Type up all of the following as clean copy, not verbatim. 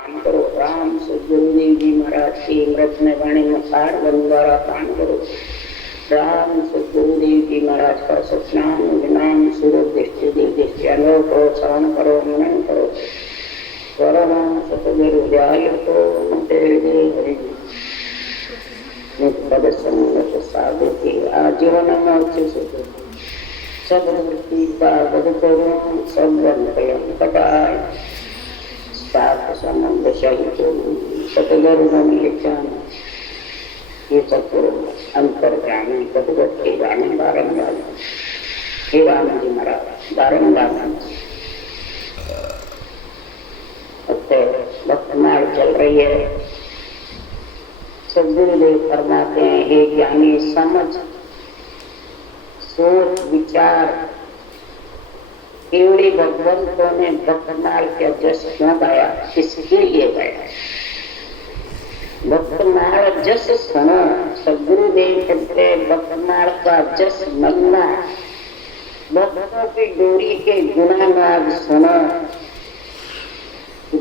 करो राम से गुरुदेव जी महाराज की अमृत में वाणी में सार द्वारा पान करो। राम से गुरुदेव जी महाराज का सतनाम विनाम सूरज दृष्टि दृष्टि अनुभव करो, श्रवण करो, मनन करो। वरमा सतगुरु दयाल को पद संगत साधु की आजीवन में सब वृत्ति का बद करो, सब कलम कटाए सात संबंध सहित सतगुरु लिखान ये सब अंतर्ग्रामी पदगत के गाने बारंबार हे राम जी महाराज बारंबार भक्तमाल चल रही है। सदगुरुदेव फरमाते हैं हे ज्ञानी समझ सोच विचार केवड़ी भगवंतों ने भक्तमाल के जस क्यों गाया, किसके लिए गाया। भक्तमाल जस सुनो, सदगुरुदेव कहते भक्तमाल का जस मलना, भक्तों की डोरी के गुणानाद सुनो।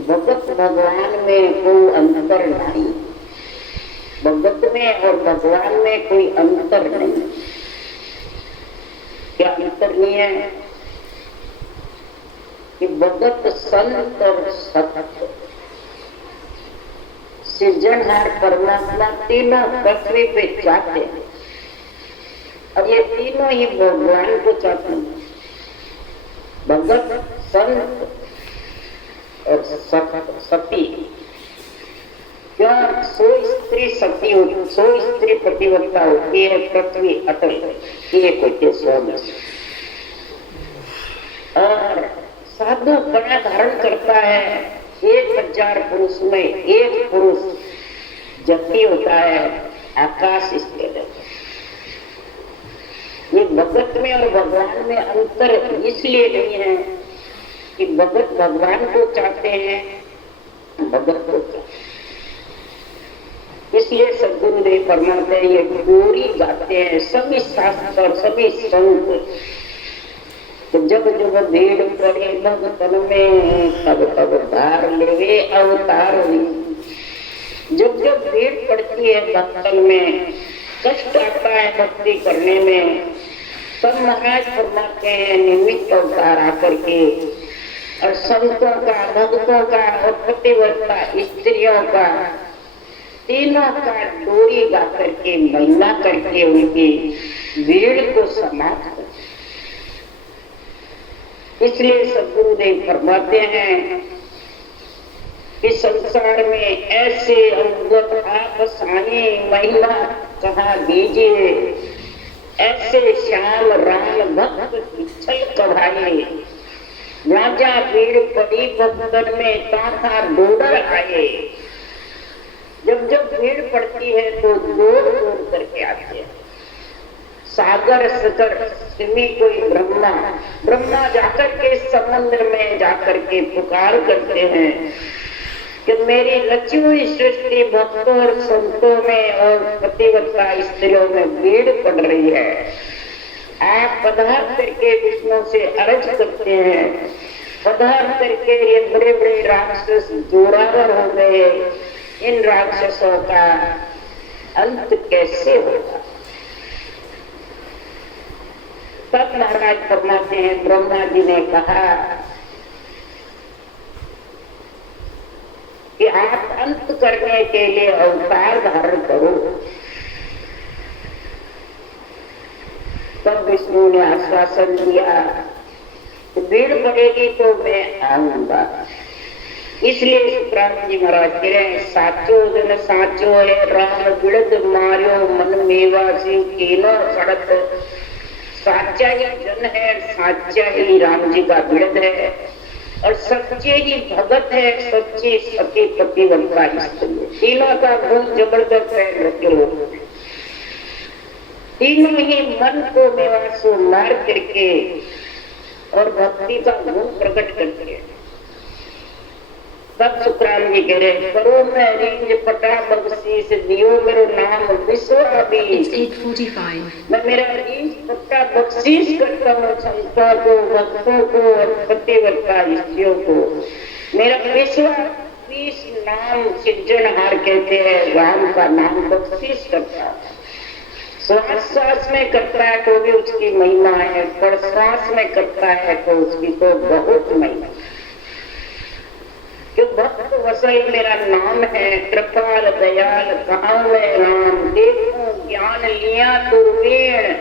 भगत भगवान में कोई अंतर नहीं, भगत में और भगवान में कोई अंतर नहीं। क्या अंतर नहीं है कि भगत संत और सत्य सृजनहार परमात्मा तीनों पृथ्वी पे चाहते हैं और ये तीनों ही भगवान को चाहते हैं। भगत संत और सती क्यों सो स्त्री सती होती, सो स्त्री प्रतिवत्ता होती है, पृथ्वी अटल एक होती है। और साधु बड़ा धारण करता है, 1000 पुरुष में एक पुरुष जति होता है, आकाश इसके रहता है। ये भगत में और भगवान में अंतर इसलिए नहीं है कि भगत भगवान को चाहते हैं, भगत को चाहते हैं। इसलिए सदगुरुदेव फरमाते हैं ये डोरी गाते हैं सभी शास्त्र और सभी संत। तो जब जब भीड़ पड़े भक्तन में तब तब धार लेवे अवतार। जब जब भीड़ पड़ती है भक्तन में, कष्ट आता है भक्ति करने में, तब महाराज फरमाते हैं निमित्त अवतार आकर के और संतों का, भक्तों का और पतिव्रता स्त्रियों का, तीनों का डोरी गा करके महिमा करके उनकी भीड़ को समाप्त कर। इसलिए सदगुरुदेव फरमाते हैं कि संसार में ऐसे अवगत आप साई महिमा कहा दीजिए, ऐसे श्याम राम भक्त छल कढ़ाए। राजा भीड़ पड़ी भक्तन में ताथा डोडर आए। जब जब भीड़ पड़ती है तो दौड़ दौड़ करके आते हैं। सागर सगर सिमी कोई ब्रह्मा जाकर के समुद्र में जाकर के पुकार करते हैं कि मेरी रची हुई सृष्टि भक्तों और संतों में और पतिव्रता स्त्रियों में भीड़ पड़ रही है। आप पदार्थ करके विष्णु से अर्ज करते हैं, पदार्थ करके ये बड़े बड़े राक्षस जोरावर हो गए, इन राक्षसों का अंत कैसे होगा। तब महाराज फरमाते हैं ब्रह्मा जी ने कहा कि आप अंत करने के लिए अवतार धारण करो। तब विष्णु ने आश्वासन दिया कि भीड़ पड़ेगी तो मैं आऊंगा। इसलिए शुक्राचार्य जी महाराज कह रहे हैं साचो जन साचो है राम बिड़द मारियो मन मेवा सिंह तीनों सड़क। साचा ही जन है, साचा ही राम जी का बिड़द है और सच्चे ही भगत है, सच्ची सती पतिव्रता स्त्री। तीनों का गुण जबरदस्त है रखे हो। तीनों ही मन को मेवासो मार करके और भक्ति का गुण प्रकट करते हैं। तब शुक्राचार्य जी कह रहे करो मैं रींज पटा बख्शीश दियो मेरो नाम विश्वाबीश। मैं मेरा रींज पट्टा बख्शीश करता हूँ संतों को, भक्तों को और पतिव्रता स्त्रियों को। मेरा विश्वास बख्शीश नाम सिरजनहार कहते हैं, राम का नाम बख्शीश करता है। श्वास श्वास में करता है तो भी उसकी महिमा है, पर श्वास में करता है तो उसकी तो बहुत महिमा। जो भक्त वसई मेरा नाम है, कृपाल दयाल कहाँ में राम, देखो ज्ञान लिया दुर्वीण,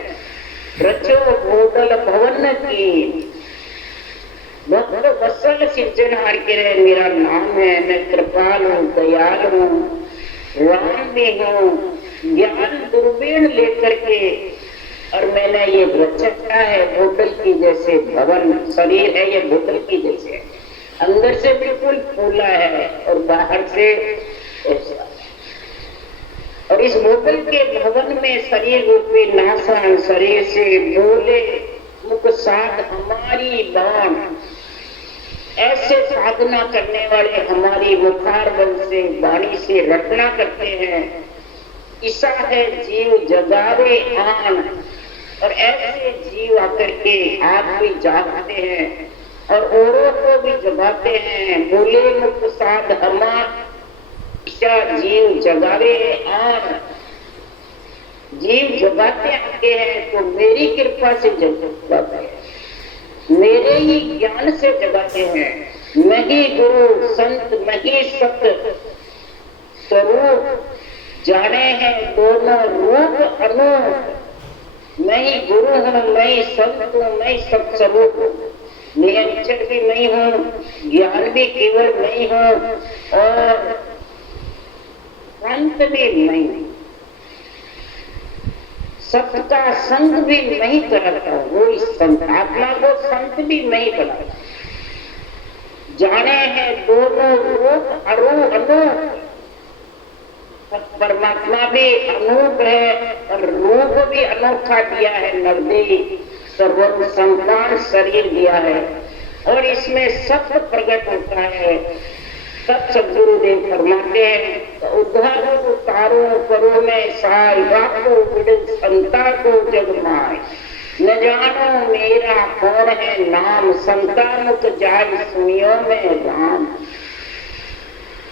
रचो भोगल भवन की। भक्त वसल सिरजनहार के मेरा नाम है, मैं कृपाल हूँ, दयाल हूँ, राम भी हूँ, ज्ञान दूरबीन लेकर के, और मैंने ये रचा है बोतल की जैसे भवन। शरीर है ये बोतल की जैसे, अंदर से बिल्कुल फूला है और बाहर से ऐसा। और इस बोतल के भवन में शरीर रूपी नासान, शरीर से बोले मुख साथ हमारी बाण, ऐसे साधना करने वाले हमारी मुखार बल से वाणी से रटना करते हैं। ईसा है जीव जगावे आन, और ऐसे जीव आकर के आप भी जागते हैं और औरों को भी जगाते हैं। बोले मुख साध हमार, ईसा जीव जगावे आन, जीव जगाते आते हैं तो मेरी कृपा से जगाते हैं, मेरे ही ज्ञान से जगाते हैं। मैं ही गुरु संत, मैं ही सत स्वरूप, जाने हैं दोनों रूप अनूप। मैं ही गुरु हूँ, मैं ही संत हूँ, मैं ही सत स्वरूप हूँ। नियंत्रण भी मैं हूँ, ज्ञान भी केवल मैं हूँ, और संत भी मैं हूँ। सबका संग भी नहीं कराता, वो इस संत आत्मा को संत भी नहीं कराता। जाने हैं दोनों रूप अरूप अनूप, परमात्मा भी अनूप है और रूप भी अनोखा दिया है। नवदेवी सर्व संतान शरीर दिया है और इसमें सत्य प्रकट होता है। सत्य गुरुदेव फरमाते हैं, उद्धारो उतारो करो में साय, वाको विद संता को जगमाय। न जानो मेरा कौन है नाम, संता मुख जाय सुनियो में राम।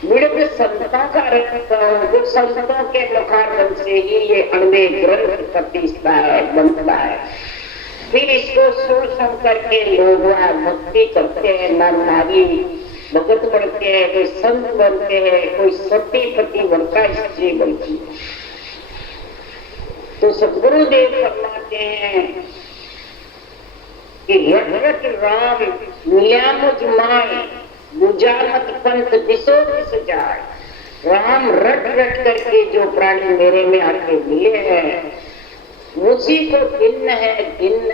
विड़द संता का रखता हूँ, जो संतों के मुखारबंद से ही ये अणवे ग्रंथ प्रतिष्ठा है, बनता है। फिर इसको सुन सुन करके लोग भक्ति करते हैं, नर नारी भगत बनते हैं, कोई संत बनते हैं, कोई सती पति बनता है, स्त्री बनती है। तो सदगुरुदेव फरमाते हैं कि रट राम मिला मुझ माए, बुझा मत पंथ दिसो दिस जाए। राम रट रट करके जो प्राणी मेरे में आके मिले हैं, उसी को भिन्न है भिन्न।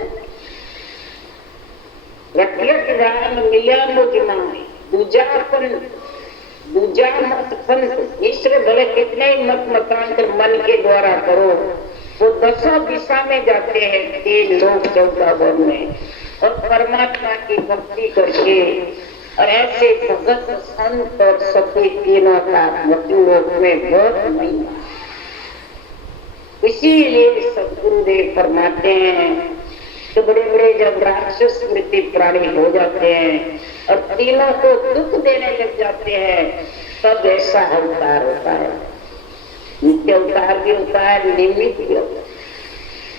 रट रट राम मिला मुझ माए, दूजा मत पंथ। ईश्वर भले कितने ही मत मतांतर मन के द्वारा करो, वो दसों दिशा में जाते हैं, 3 लोक 14 वन में, और परमात्मा की भक्ति करके। और ऐसे भगत संत और सती तीनों का लोक में बहुत महिमा। इसीलिए सदगुरुदेव फरमाते हैं तो बड़े बड़े जब राक्षस मृत्यु प्राणी हो जाते हैं और तीनों को दुख देने लग जाते हैं, तब ऐसा अवतार होता है। नित्य अवतार भी होता है, निमित्त भी होता है।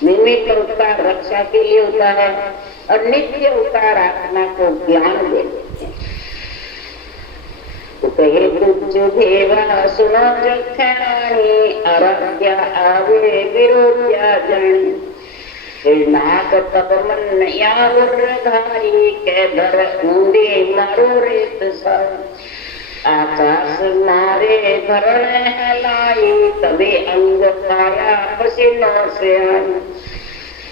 निमित्त अवतार रक्षा के लिए होता है और नित्य अवतार आत्मा को ज्ञान दे देते हैं। तो कहे कुछ देवा सुनो जखनी, आराध्या आवे विरोध्या जन। नाग तब मन या उर्धारी, के धर ऊंडे मारो रेत सा। आकाश मारे धरण है लाई, तभी अंग पाया पसीनों से आई।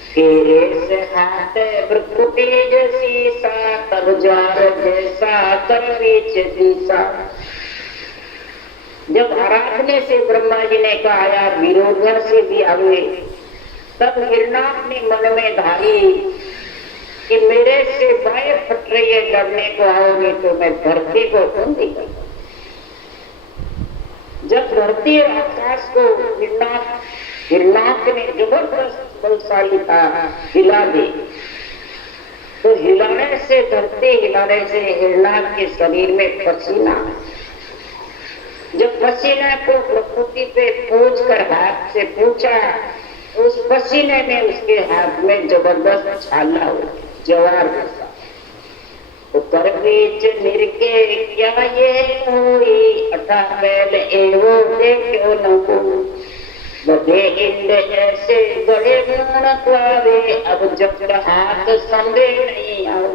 तेरे से हाथ भ्रुकुटी जैसी सा, तब ज्वार जैसा कर बीच दिशा। जब आराधने से ब्रह्मा जी ने कहा आया विरोधा से भी आवे, तब हिरणाक्ष ने मन में धारी कि मेरे से बाएं फट रही है, लड़ने को आओगे तो मैं धरती को कौन देगा। जब धरती और आकाश को हिरणाक्ष ने जबरदस्त बलशाली था हिला दे, तो हिलाने से धरती हिलाने से हिरणाक्ष के शरीर में पसीना जब पसीना को प्रकृति पे पूछ कर हाथ से पूछा, उस पसीने में उसके हाथ में जबरदस्त छाला हो, जवार जैसा। तो कर बीच निरके क्या ये कोई, अठा बैल एवो देखो न को, बधे इंड ऐसे बड़े मूण क्वावे, अब जब हाथ संभे नहीं आओ।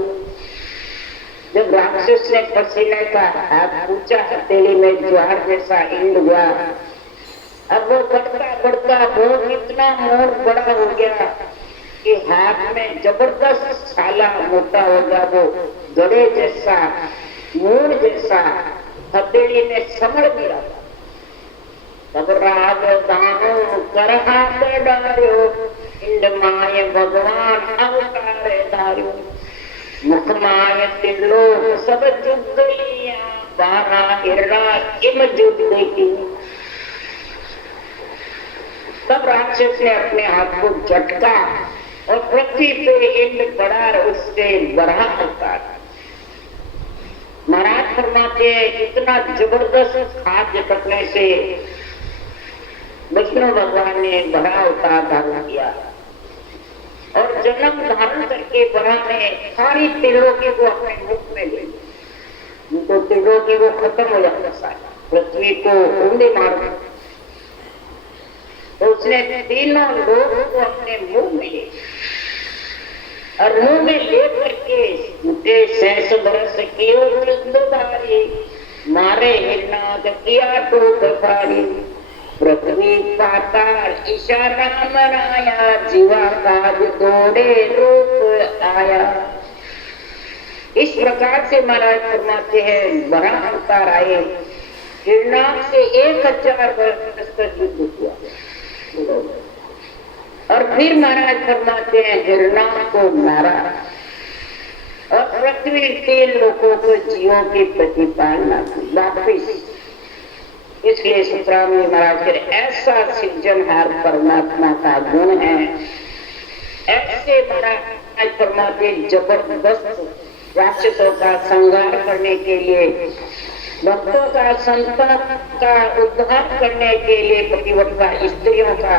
जब राक्षस ने पसीने का हाथ पूछा, हथेली में ज्वार जैसा इंड हुआ। अब वो बढ़ता बढ़ता वो इतना मोड़ बड़ा हो गया कि हाथ में जबरदस्त छाला मोटा हो गया, वो गड़े जैसा मूड़ जैसा हथेली में समड़ गिरा। तब राग दानो कर हाथ डार्यो, इंड माय भगवान अवतार धार्यो। मुख माय त्रिलोक सब जुग लिया, बारा हिरना इम जुग देखी। तब राक्षस ने अपने हाथ को झटका और पृथ्वी पे इंड पड़ा, उससे बड़ा अवतार। महाराज फरमाते हैं इतना जबरदस्त खाद्य कटने से विष्णु भगवान ने बड़ा अवतार धारण किया और जन्म धारण करके बड़ा ने सारी त्रिलोकी को अपने मुख में ले ली। उनको त्रिलोकी को खत्म हो जाता सारा, पृथ्वी को ऊंधे मार दिया। तो उसने तीनों लोगों को अपने मुंह में ले और मुंह में ले करके उठे सहस बरस कियो युद्धधारी, मारे हिरनाद किया टूट भारी। पृथ्वी पाताल इशारा मनाया, जीवा काज दौड़े रूप आया। इस प्रकार से महाराज फरमाते हैं बड़ा अवतार आए, हिरनाद से 1000 वर्ष तक युद्ध हुआ। और फिर महाराज फरमाते हैं हिरनाद को मारा और पृथ्वी 3 लोगों को जीवों की प्रतिपालना वापिस। इसलिए सुतराम जी महाराज फिर ऐसा सृजनहार परमात्मा का गुण है। ऐसे महाराज फरमाते जबरदस्त राक्षसों का संहार करने के लिए, भक्तों का संतान का उद्धार करने के लिए पतिव्रता स्त्रियों का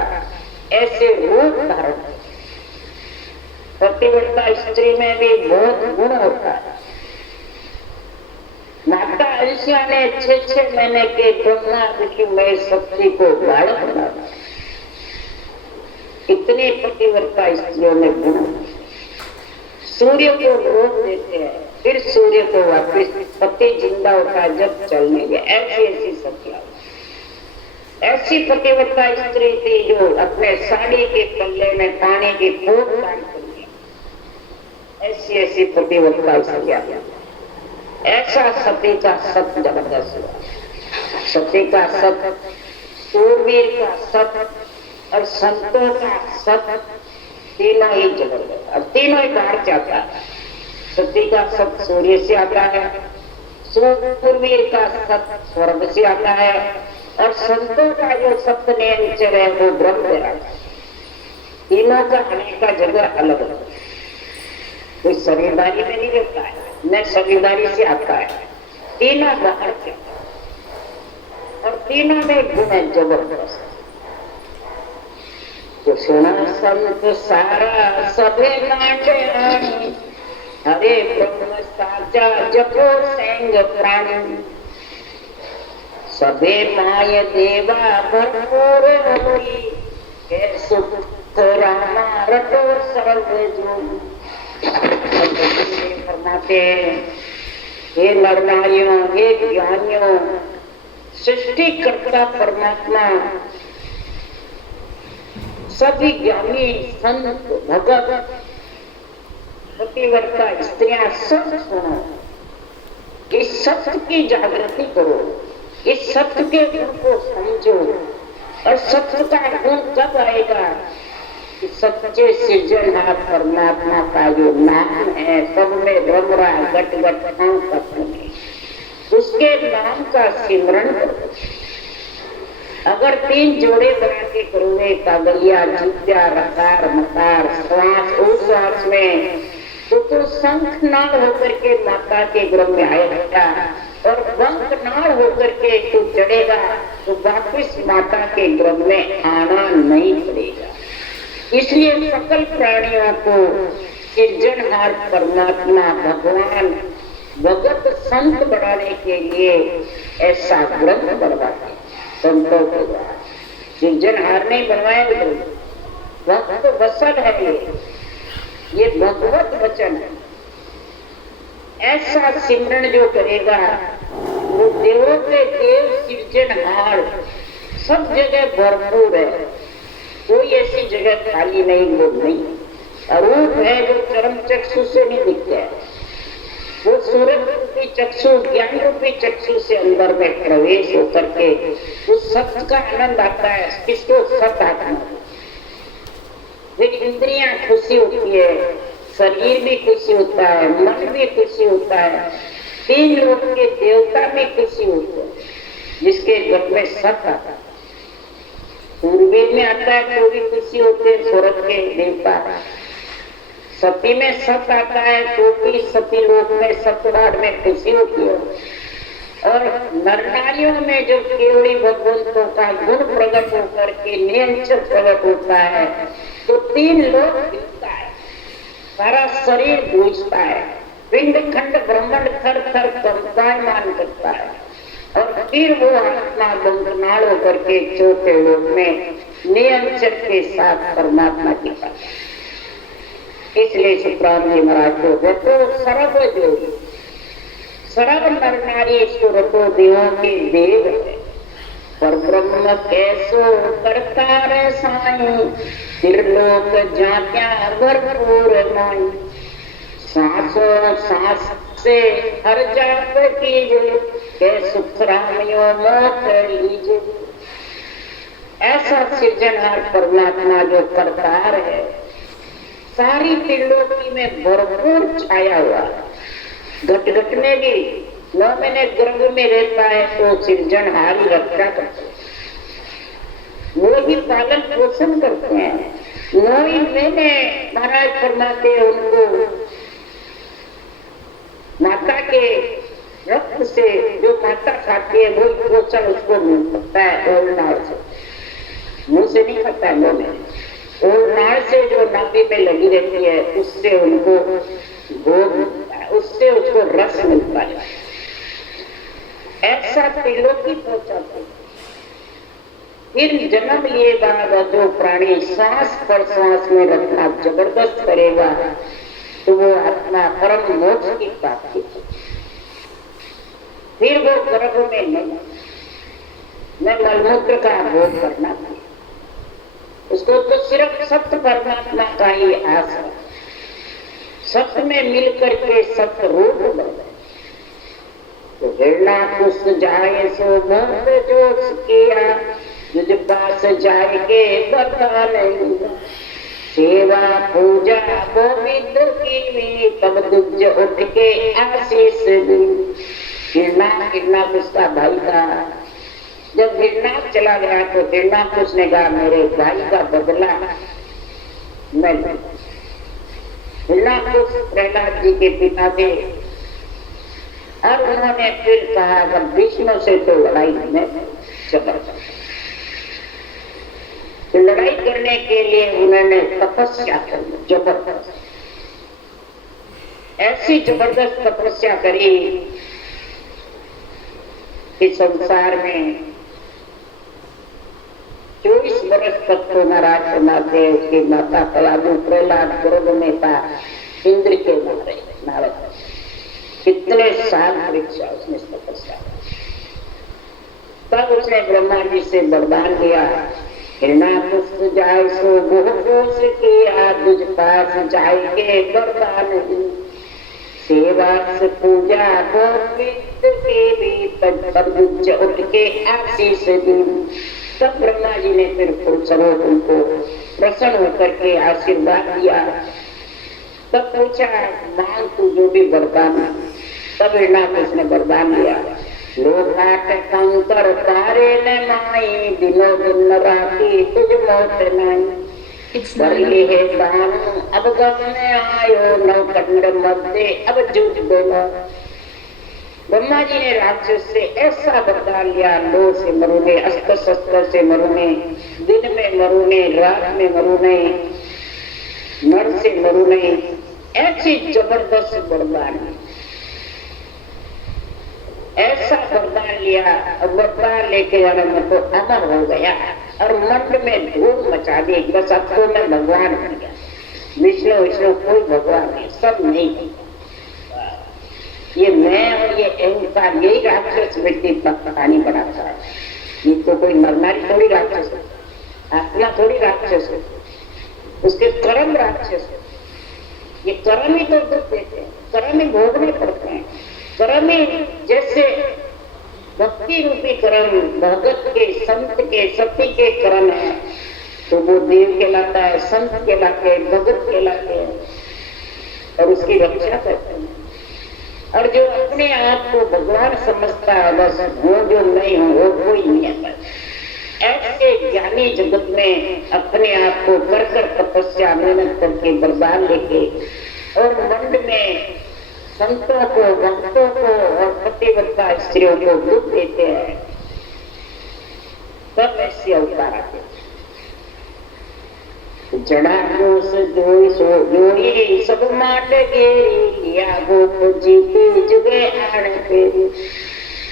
ऐसे रूप धारण। पतिव्रता स्त्री में भी बहुत गुण होता है। माता अलिसिया ने 6 महीने के ब्रह्मा ऋषि में शक्ति को बालक बनाया। इतनी पतिव्रता स्त्रियों में गुण। सूर्य को रोक देते हैं, फिर सूर्य को वापस पति जिंदा होता है जब चलने गए। ऐसी ऐसी सत्या, ऐसी पतिव्रता स्त्री थी जो अपने साड़ी के पल्ले में पानी की खूब दान करती। ऐसी ऐसी पतिव्रता स्त्रियां। ऐसा सती का सत जबरदस्त हुआ। सती का सत, सूरवीर का सत और संतों का सत, तीनों ही जबरदस्त और तीनों ही बाहर जाता है। सती का सत सूर्य से आता है, सूरवीर का सत स्वर्ग से आता है और संतों का जो सत्य नियंचर है वो ब्रह्म से आता है। तीनों का आने का जगह अलग अलग, कोई शरीरदारी में नहीं रहता है, न शरीरदारी से आता है। तीनों बाहर से और तीनों में गुण है जबरदस्त। तो सुना संत सारा सभे कांटे आनी, हरे ब्रह्म साचा जपो सेंग प्राणी। सभे माय देवा भरपूर होई, हे सुख रामा रटो सर्व जो। फरमाते हे नरनारियों, हे ज्ञानियों, सृष्टिकर्ता परमात्मा सभी ज्ञानी संत भगत पतिव्रता स्त्रियां सब सुनो, इस सत्य की जागृति करो, इस सत्य के गुण को समझो। और सत्य का गुण कब आएगा? सच्चे सृजनहार परमात्मा का जो नाम है, सब में रम रहा गट गट तत्व में, उसके नाम का सिमरण करो। अगर 3 जोड़े बना के करोगे, कागलिया, जुत्या, रकार, मकार, श्वास उच्छ्वास में, तो शंख नाद होकर के माता के गर्भ में आएगा और वंकनाल होकर के तू चढ़ेगा तो वापिस माता के गर्भ में आना नहीं पड़ेगा। इसलिए सकल प्राणियों को सृजनहार परमात्मा भगवान भगत संत बनाने के लिए ऐसा ग्रंथ बनवाते संतों के द्वारा। सृजनहार नहीं बनवाए, भक्त वचन है ये भगवत वचन है। ऐसा सिमरन जो करेगा वो देवों के देव सृजनहार सब जगह भरपूर है, कोई ऐसी जगह खाली नहीं वो नहीं। अरूप है जो चरम चक्षु से नहीं दिखता है, वो सूरज रूपी चक्षु ज्ञान रूपी चक्षु से अंदर में प्रवेश होकर के उस सत्य का आनंद आता है। किसको? सत्य आत्मा। फिर इंद्रियां खुशी होती है, शरीर भी खुशी होता है, मन भी खुशी होता है, तीन लोक के देवता भी खुशी होते हैं जिसके घर में सत्य आता है। सूर्यवीर में आता है तो भी खुशी होते हैं स्वर्ग के देवता। सती में सत आता है तो भी सती लोक में सतवार में खुशी होती है। और नर नारियों में जो केवली भगवंतों का गुण प्रकट होकर के निरंतर प्रकट होता है तो तीन लोक दिखता है, सारा शरीर गूंजता है, पिंड खंड ब्रह्मांड थर थर कंपायमान करता है। और फिर वो आत्मा बंधनाल होकर के चौथे लोक में निरंतर के साथ परमात्मा की पास। इसलिए सुखराम जी महाराज को देखो सर्व जो सर्व नर नारी ईश्वर देवों के देव है, पर ब्रह्म कैसो करता रे साई, त्रिलोक जात्या भरपूर माई, सांसों सांस से हर जाप कीजिए, के सुखरामियों मोक्ष लीजिए। ऐसा सृजनहार परमात्मा जो करतार है, सारी त्रिलोकी में भरपूर छाया हुआ, घट घट में भी 9 महीने गर्भ में रहता है तो सृजनहार ही रक्षा करते हैं, वो ही पालन पोषण करते हैं। 9 महीने महाराज फरमाते उनको माता के रक्त से जो माता खाती है वो पोषण उसको मिल सकता है ओलनाड़ से, मुंह से नहीं खाता है मुंह में, ओलनाड़ से जो नाभि में लगी रहती है उससे उनको भोग मिलता है, उससे उसको रस मिलता है। ऐसा त्रिलोकी पहुंचाते। फिर जन्म लिए बाद जो प्राणी सांस पर सांस में रखना जबरदस्त करेगा तो वो आत्मा परम मोक्ष की प्राप्ति। फिर वो गर्भ में नहीं मलमूत्र का भोग करना, उसको तो सिर्फ सत्य परमात्मा का ही आस है। सत्य में मिलकर के सत्य रूप बने तो हिरना कुछ जाए सो मोह जोश किया, तुझ पास जाएंगे बता नहीं, सेवा पूजा गोविंद की भी तब तुझ उठ के आशीष दी। हिरना उसका भाई था, जब हिरना चला गया तो हिरना उसने कहा मेरे भाई का बदला मैं लूं। हिरना प्रहलाद जी के पिता थे और उन्होंने फिर कहा अगर विष्णु से तो लड़ाई में जबरदस्त, तो लड़ाई करने के लिए उन्होंने तपस्या करी, जबरदस्त ऐसी जबरदस्त तपस्या करी कि संसार में 24 वर्ष तक तो नाराज माते उसकी माता प्रहलाद गर्भ में था, इंद्र के मारे नारद कितने साल परीक्षा उसने तपस्या। तब उसने ब्रह्मा जी से वरदान दिया, हिरणाकुश जाए सो बहुकोश किया, तुझ पास जाएंगे वरदान दी, सेवा से पूजा गोविंद के भी तब उठ के आशीष दी। तब ब्रह्मा जी ने फिर स्वरूप उनको प्रसन्न होकर के आशीर्वाद दिया। तब पूछा मांग तू जो भी वरदान, तब हिरणाकुश ने वरदान दिया, लोकाट कंकर तारे न माई, दिनों दिन राती तुझ मौत नहीं, बरली है दान अब गम में आयो, नौ कंड मध्य अब जूझ बोला। ब्रह्मा जी ने राक्षस से ऐसा वरदान लिया, लो से मरूने, अस्त्र शस्त्र से मरूने, दिन में मरूने, रात में मरूने, नर से मरूने, ऐसी जबरदस्त वरदान, ऐसा वरदान लिया। वरदान लेके मैं तो अमर हो गया और मंड में धूम मचा दी। बस अब तो मैं भगवान बन गया। विष्णु विष्णु कोई भगवान नहीं, सब नहीं। ये मैं और ये अहंकार, यही राक्षस व्यक्ति कहानी बनाता है। ये तो कोई नरनारी थोड़ी राक्षस है, आत्मा थोड़ी राक्षस है, उसके कर्म राक्षस है। ये कर्म ही तो दुख देते हैं, कर्म ही भोगने पड़ते हैं। कर्म ही जैसे भक्ति रूपी कर्म, भगत के, संत के, सती के कर्म है, तो वो देव कहलाता है, संत कहलाते हैं, भगत कहलाते हैं और उसकी रक्षा करते हैं। और जो अपने आप को भगवान समझता है, बस वो जो नहीं हो वो कोई नहीं है। ऐसे ज्ञानी जगत में अपने आप को कर कर तपस्या मेहनत करके वरदान लेके और मंड में संतों को, भक्तों को और पतिव्रता स्त्रियों को दुख देते हैं, तब ऐसे अवतार आते हैं। जड़ा दोष जोई सो जोई सब माट गेरी, या गोप जीती जुगे आण फेरी,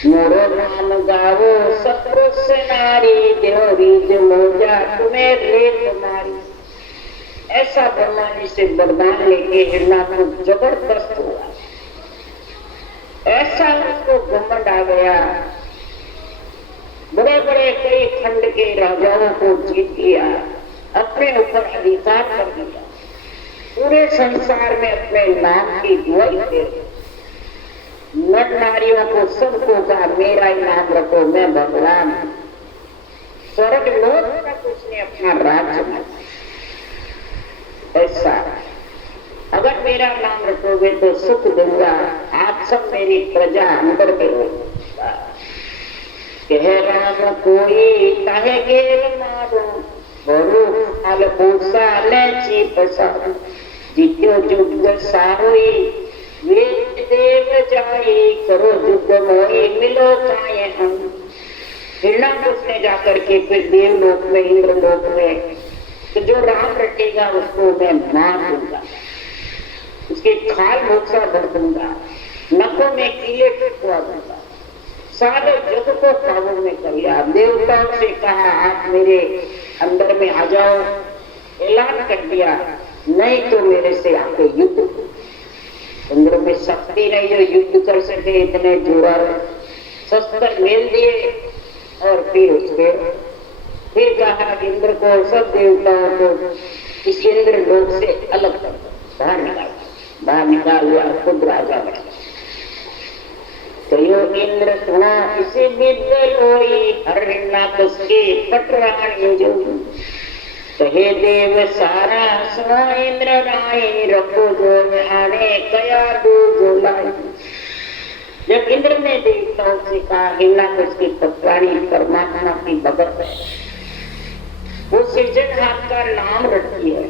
मोरो नाम गावो सपुरुष नारी, देहरी जो मोजा तुम्हें रेत मारी। ऐसा ब्रह्मा जी से वरदान लेके हिरणाकुश जबरदस्त हुआ। ऐसा उसको घमंड आ गया, बड़े बड़े कई खंड के राजाओं को जीत लिया, अपने ऊपर अधिकार कर दिया, पूरे संसार में अपने नाम की दुआई दे। नर नारियों को सबको कहा मेरा ही नाम रखो, मैं भगवान। स्वर्ग लोक तक उसने अपना राज्य बनाया। ऐसा अगर मेरा नाम रखोगे तो सुख दूंगा, आप सब मेरी प्रजा अंदर में हो। कह राम कोई काहे गेल मारो, बरु फल भूसा लेची पसारो, जित्यो युद्ध सारोई वेद देव जाई, करो युद्ध मोई मिलो काये हम। हिरणाकुश ने जाकर के फिर देवलोक में, इंद्रलोक में, तो जो राम रटेगा उसको मैं मार दूंगा, उसकी खाल भूसा भर दूंगा, नखों में कीले फिटवा दूंगा, सारे जग को काबू में कर लिया। देवताओं से कहा आप मेरे अंदर में आ जाओ, ऐलान कर दिया, नहीं तो मेरे से आके युद्ध। इंद्र में शक्ति नहीं जो युद्ध कर सके, इतने जोरा शस्त्र मेल दिए और फिर कहा इंद्र को, सब देवताओं को इस इंद्र लोक से अलग कर, बाहर निकाल लिया, खुद राजा बना। तो यो इंद्र सुना इसे विद्वल होई, हिरणाकुश के पटरानी जो, कहे देव सारा सुनो इंद्र राय, रखो जो आने कया दो जो लाई। जब इंद्र ने देवताओं से कहा हिरणाकुश की पटरानी परमात्मा की भगत है, वो सृजनहार का नाम रखी है,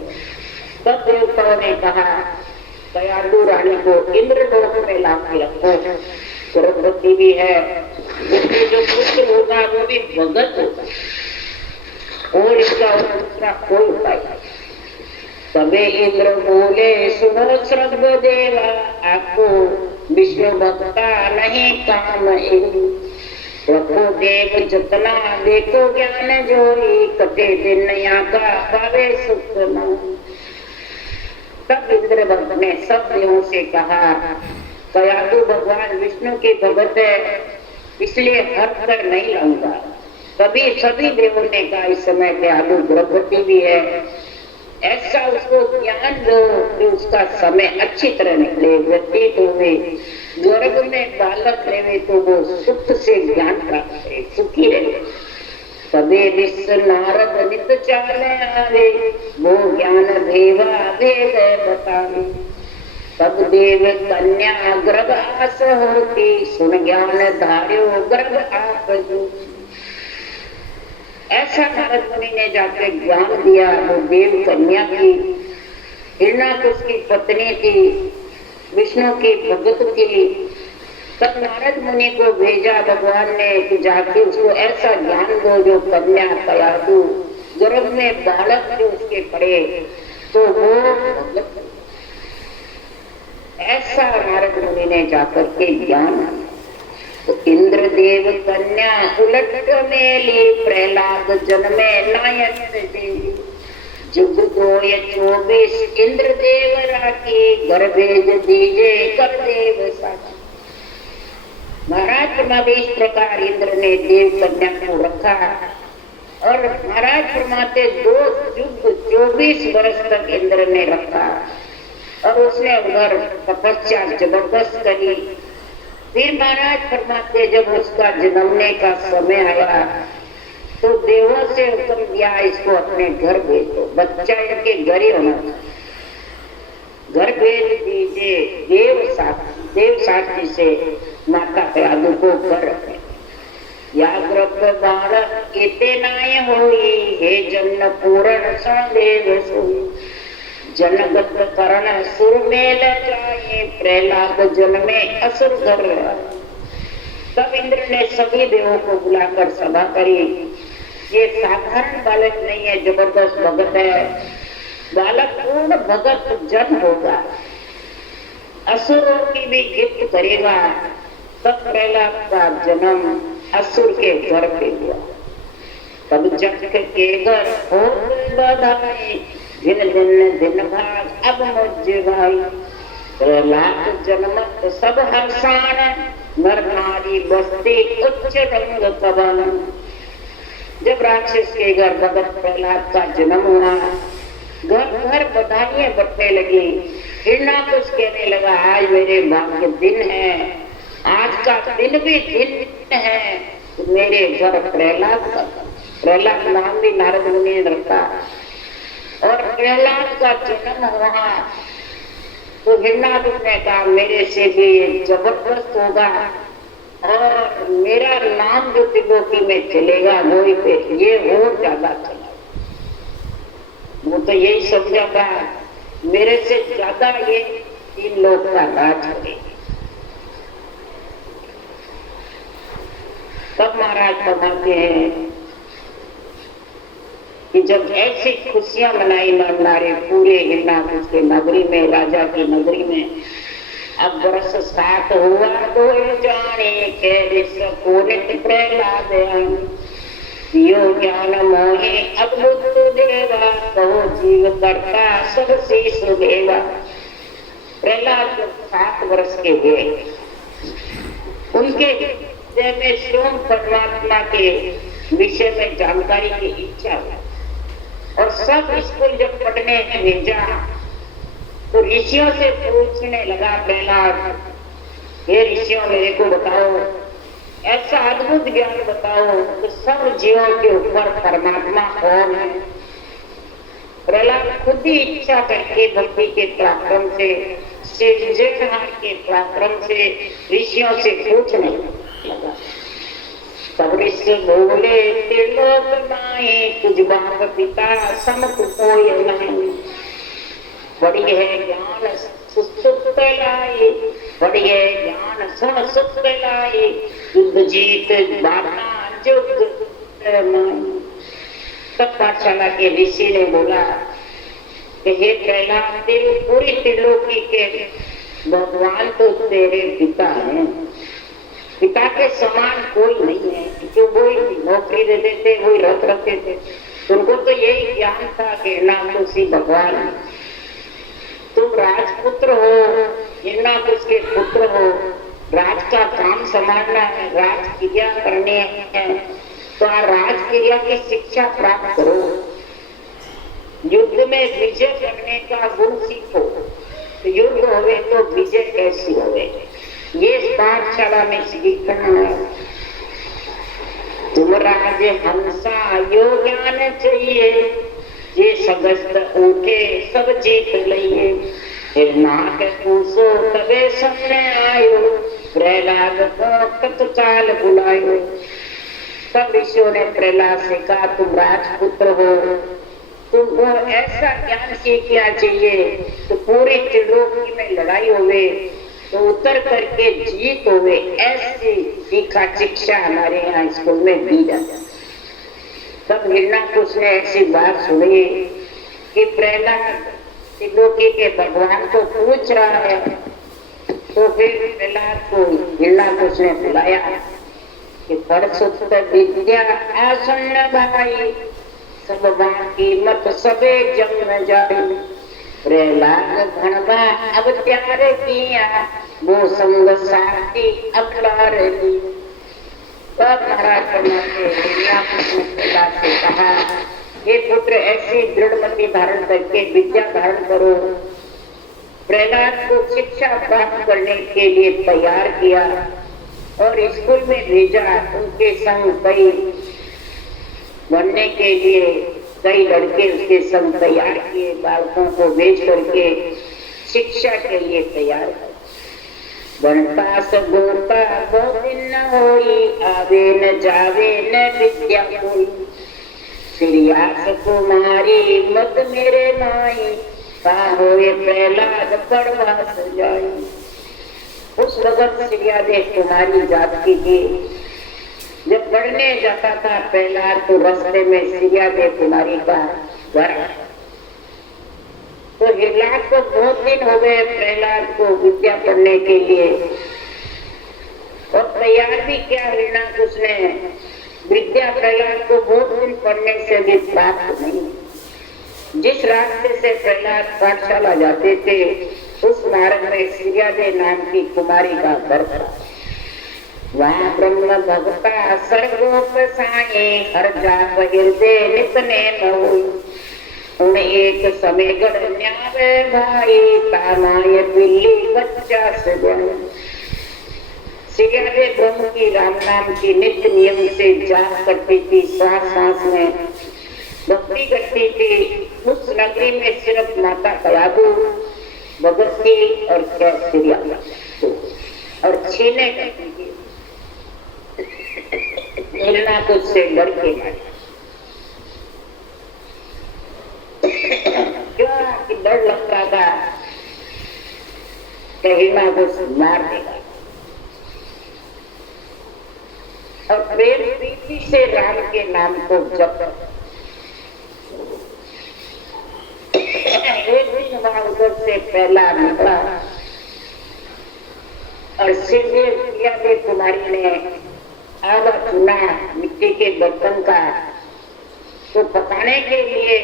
तब देवताओं ने कहा दयालु रानी को इंद्र लोक में लाके रखो, गर्भवती भी है, उसके जो पुत्र होगा वो भी भगत होगा और इसका दूसरा कोई उपाय नहीं। तबे इंद्र बोले सुनो श्रद्ध देवा, आपको विष्णु भक्ता नहीं काम रखो देव जतना, देखो ज्ञान जोई, कटे दिन नया का पावे सुख न। तब इंद्र भक्त ने सब देवों से कहा दयालु भगवान विष्णु की भगत है, इसलिए हर कर नहीं लाऊंगा। तभी सभी देवों ने कहा इस समय दयालु द्रौपदी भी है, ऐसा उसको ज्ञान दो कि उसका समय अच्छी तरह निकले, व्यतीत हुए, स्वर्ग में बालक रहे तो वो सुख से ज्ञान प्राप्त करे, सुखी रहे। तबे विश्व नारद नित चाले आवे, वो ज्ञान देवा वेद बतावे। तब देव कन्या गर्भ आस होती, सुन ज्ञान धार्यो गर्भ आप जो। ऐसा नारद मुनि ने जाके ज्ञान दिया। वो देव कन्या की, हिरणाकुश की पत्नी थी, विष्णु की भगत थी, तब नारद मुनि को भेजा भगवान ने कि जाके उसको ऐसा ज्ञान दो जो कन्या कयादु गर्भ में बालक जो उसके पड़े तो वो ऐसा नारद मुनि ने जाकर के ज्ञान। तो इंद्रदेव कन्या उलट मेली प्रहलाद जन्मे नायक जुग 24 इंद्रदेव राखी घर भेज दीजे कर देव साथी। महाराज फरमाते इस प्रकार इंद्र ने देव कन्या को रखा और महाराज फरमाते 2 युग 24 वर्ष तक इंद्र ने रखा और उसने उधर तपस्या जबरदस्त करी। फिर महाराज फरमाते जब उसका जन्मने का समय आया तो देवों से हुक्म दिया इसको अपने घर भेजो, बच्चा इनके घर ही होना था। घर भेज दीजिए देव साथी से माता कयादु को घर रखे। याग्रत बालक इतनाय होई हे जन पूर्ण संदेव सोई जनगत करण सुर में जाए प्रहलाद जन्मे असुर घर। तब इंद्र ने सभी देवों को बुलाकर सभा करी। ये साधारण बालक नहीं है, जबरदस्त भगत है। बालक पूर्ण भगत जन होगा, असुरों की भी गिफ्ट करेगा। तब प्रहलाद का जन्म असुर के घर पे हुआ। तब जग के घर हो बधाई दिन भाग अब मुझे भाई। प्रहलाद जन्मत सब हर्षान नर नारी बस्ती उच्च रंग कवन। जब राक्षस के घर भगत प्रहलाद का जन्म हुआ घर घर बधाइयां बटने लगी। हिरणाकुश कहने लगा आज मेरे भाग्य दिन है, आज का दिन भी दिन है तो मेरे घर प्रहलाद का। प्रहलाद नाम भी नारद मुनि ने रखा और प्रहलाद का जन्म हुआ तो हिरणाकुश ने कहा मेरे से भी जबरदस्त होगा और मेरा नाम जो त्रिलोकी में चलेगा वो ही पे ये और ज्यादा चला। वो तो यही समझा था मेरे से ज्यादा ये 3 लोग का राज करेगा। तब महाराज फरमाते हैं कि जब ऐसी खुशियां मनाई नर नारी पूरे हिरणाकुश के नगरी में, राजा की नगरी में। अब वर्ष 7 हुआ तो जाने के सकोनित प्रहलाद यो ज्ञान मोहे अब बुद्धु देवा कहो जीव करता सब शीश देवा। प्रहलाद 7 वर्ष के हुए उनके में स्वयं परमात्मा के विषय में जानकारी की इच्छा हुई और सब स्कूल जब पढ़ने भेजा तो ऋषियों से पूछने लगा प्रहलाद हे ऋषियों मेरे को बताओ ऐसा अद्भुत ज्ञान बताओ कि सब जीवों के ऊपर परमात्मा कौन है। प्रहलाद खुद ही इच्छा करके भक्ति के पराक्रम से सृजनहार के पराक्रम से ऋषियों से पूछने लगा। तब ऋषि बोले त्रिलोक माए तुझ बाप पिता समत कोई नहीं। बड़ी है ज्ञान सुख लाए, बड़ी है ज्ञान सुन सुख लाए, युद्ध जीत बाधा जुग माई। तब पाठशाला के ऋषि ने बोला कि हे प्रहलाद पूरी त्रिलोकी के भगवान तो तेरे पिता हैं, पिता के समान कोई नहीं है। जो वही नौकरी दे देते वही रख रखते थे, उनको तो यही ज्ञान था कि हिरणाकुशी भगवान है। तुम राजपुत्र हो, हिरणाकुश के पुत्र हो, राज का काम संभालना है, राज क्रिया करनी है तो राज क्रिया की शिक्षा प्राप्त करो। युद्ध में विजय करने का गुण सीखो। तो युद्ध होवे तो विजय कैसी होवे ये पाठशाला में सीखना है। तुम राज हंसा यो ज्ञान चाहिए, ये सगस्त उठे सब जीत लइए। हिरणाक पूछो तबे सामने आयो, प्रहलाद को तत्काल बुलायो। तब ऋषियों ने प्रहलाद से कहा तुम राजपुत्र हो, तुमको ऐसा ज्ञान सीखना चाहिए तो पूरी त्रिलोकी में लड़ाई होवे तो उतर करके जीत हुए, ऐसी तीखा शिक्षा हमारे यहाँ स्कूल में दी जाती है। तब हिरण्याकुश ने ऐसी बात सुनी कि प्रहलाद त्रिलोकी के भगवान को पूछ रहा है, तो फिर प्रहलाद को हिरण्याकुश ने बुलाया कि परसुत विद्या आसन्न भाई, सब बाकी मत सबे जम जाई। प्रहलाद भणवा अब त्यार किया, वो संग साथी अखलार ली। तब महाराज हिरण्याकुश ने प्रहलाद से कहा, हे पुत्र, ऐसी दृढ़मति धारण करके विद्या धारण करो। प्रहलाद को शिक्षा प्राप्त करने के लिए तैयार किया और स्कूल में भेजा। उनके संग कई बनने के लिए कई लड़के उसके संग तैयार किए, बालकों को भेज करके शिक्षा के लिए तैयार किया। बनपास गोरता बहुत दिन न होई, आवे न जावे न विद्या कोई। श्रीयास कुमारी मत मेरे माई, होए प्रहलाद पड़वास जाई। उस वक्त श्रीयादेव कुमारी जाति की जब पढ़ने जाता था प्रहलाद, तो रास्ते में श्रीयादेव कुमारी का घर। तो हिरण्याकुश को बहुत दिन हो गए प्रहलाद को विद्या पढ़ने के लिए, और तैयार भी किया हिरण्याकुश ने। विद्या प्रहलाद को बहुत दिन पढ़ने से भी प्राप्त नहीं। जिस रास्ते से प्रहलाद पाठशाला जाते थे, उस मार्ग में श्रीयादेव नाम की कुमारी का घर था। वहाँ ब्रह्म भगता सर्वोप साए, हर जाप हृदय नितने नोई। उन एक समय गढ़ न्यावे भाई, तामाय बिल्ली बच्चा सजन। श्रीयादेव ब्रह्म की राम नाम की नित्य नियम से जाप करती थी, सांस सांस में भक्ति करती थी। उस नगरी में सिर्फ माता कयादू, भगवती और और छीने करती थी। हिरण्याकुश से डर के मारे, क्यों कि डर लगता था कि हिरण्याकुश मार देगा। और प्रेम प्रीति से राम के नाम को जप। एक दिन वहां उधर से पहला निकला और श्रीयादेव कुमारी ने आधा चूना मिट्टी के बर्तन का तो पकाने के लिए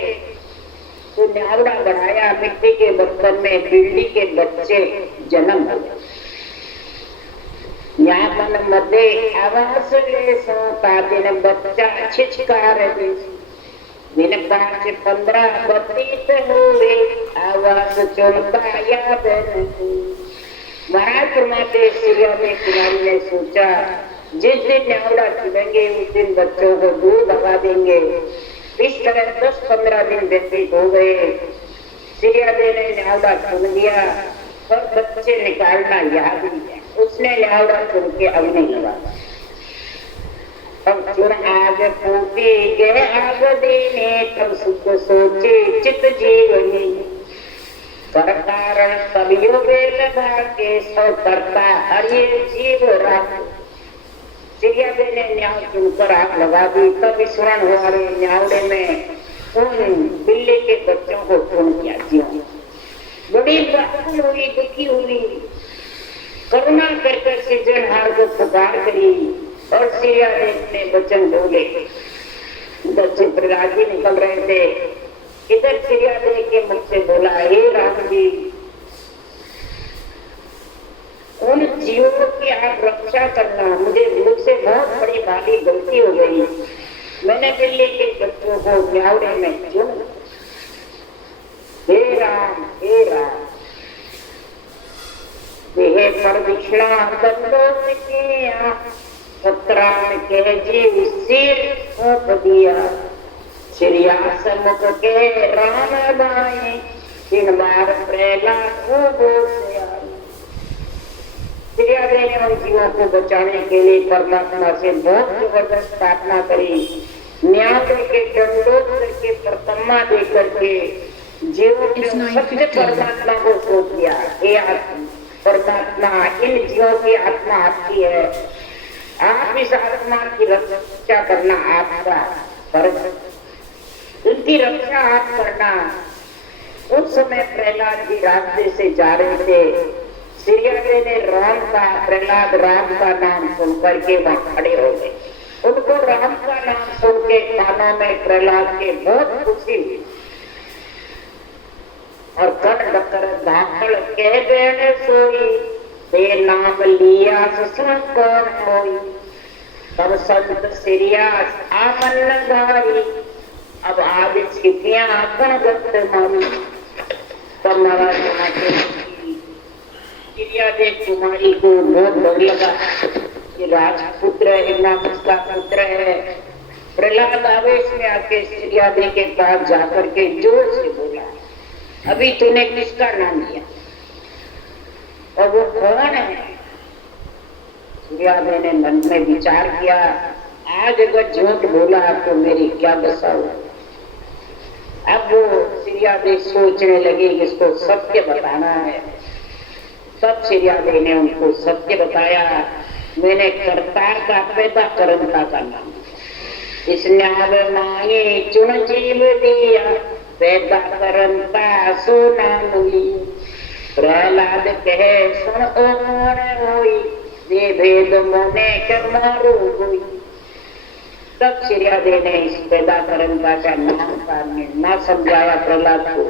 तो न्यावड़ा बढ़ाया। मिट्टी के बर्तन में बिल्ली के बच्चे जन्म हो गए। यहाँ मन मध्य आवास ले सोता दिन बच्चा छिचकार दिन 5-15 बतीत हुए, आवास चुनता याद नहीं। महाराज फरमाते श्रीयादेव कुमारी ने सोचा, जिस दिन न्यावड़ा चुनेंगे उस दिन बच्चों को दूध लगा देंगे। इस तरह 10-15 दिन व्यतीत हो गए। श्रीयादेव ने न्यावड़ा चुन लिया और बच्चे निकालना याद नहीं है। उसने न्यावड़ा चुन के अग्नि लगा। अब चुन आग फूटी गए आग देने, तब सुख सोचे चित जीवनी। कर कारण कवियो बेल भागे, सौ करता हरिये जीव राम। श्रीयादेव ने न्याव चुनकर आग लगा दी। तब स्मरण हुआ, रे न्यावड़े में उन बिल्ली के बच्चों को चुन किया। जीवन बड़ी व्याकुल हुई, दुखी हुई, करुणा कर सृजनहार को पुकार करी। और श्रीयादेव ने वचन बोले। उधर से प्रहलाद जी निकल रहे थे, इधर श्रीयादेव के मुख से बोला, हे राम जी, उन जीवों की आप रक्षा करना। मुझसे बहुत बड़ी भारी गलती हो गई। मैंने बिल्ली के बच्चों को न्यावड़े में चुन। हे राम, हे राम, देह पर विष्णा दंडों किया, सत्रान के जीव सिर सौंप दिया। श्रीयास मुख के राम बाए, 3 बार प्रहलाद को बोसे आई। श्रीयादेव ने उन जीवों को बचाने के लिए परमात्मा से बहुत जबरदस्त प्रार्थना करी। न्याय के दंडों के प्रतिमा दे करके जीवों के सत्य परमात्मा को सौंप दिया। हे आत्मा, परमात्मा इन जीवों की आत्मा आपकी है, आप इस आत्मा की रक्षा करना आपका फर्ज, उनकी रक्षा आप करना। उस समय प्रहलाद जी रास्ते से जा रहे थे, श्रीहरि ने राम का, प्रहलाद राम का नाम सुन करके वहां खड़े हो गए। उनको राम का नाम सुन के कानों में प्रहलाद के बहुत खुशी हुई और कर डकर धाकड़ कह गए सोई, ते नाम लिया सुन कौन होई, तब संत सिरियास आमन धारी, अब आज छिपियां अपन गत मानी। तब महाराज देख कुमारी को बहुत डर लगा कि राजपुत्र है ना, उसका पुत्र है। प्रहलाद आवेश में आके श्रीयादे के पास जाकर के जोर से बोला, अभी तूने किसका नाम लिया और वो कौन है? श्रीयादे ने मन में विचार किया, आज अगर झूठ बोला तो मेरी क्या दशा हो। अब वो श्रीयादे सोचने लगे कि इसको सत्य बताना है। तब श्रीयादे ने उनको सत्य बताया, मैंने करतार का पैदा करता का नाम, इसने आवे मांगे चुन जीव दिया, पैदा करता सो नाम लिया। प्रहलाद कहे सुन ओर होई, ये भेद मोने कर मारो हुई। तब श्रीयादे ने इस पैदा करता का नाम का न समझाया प्रहलाद को,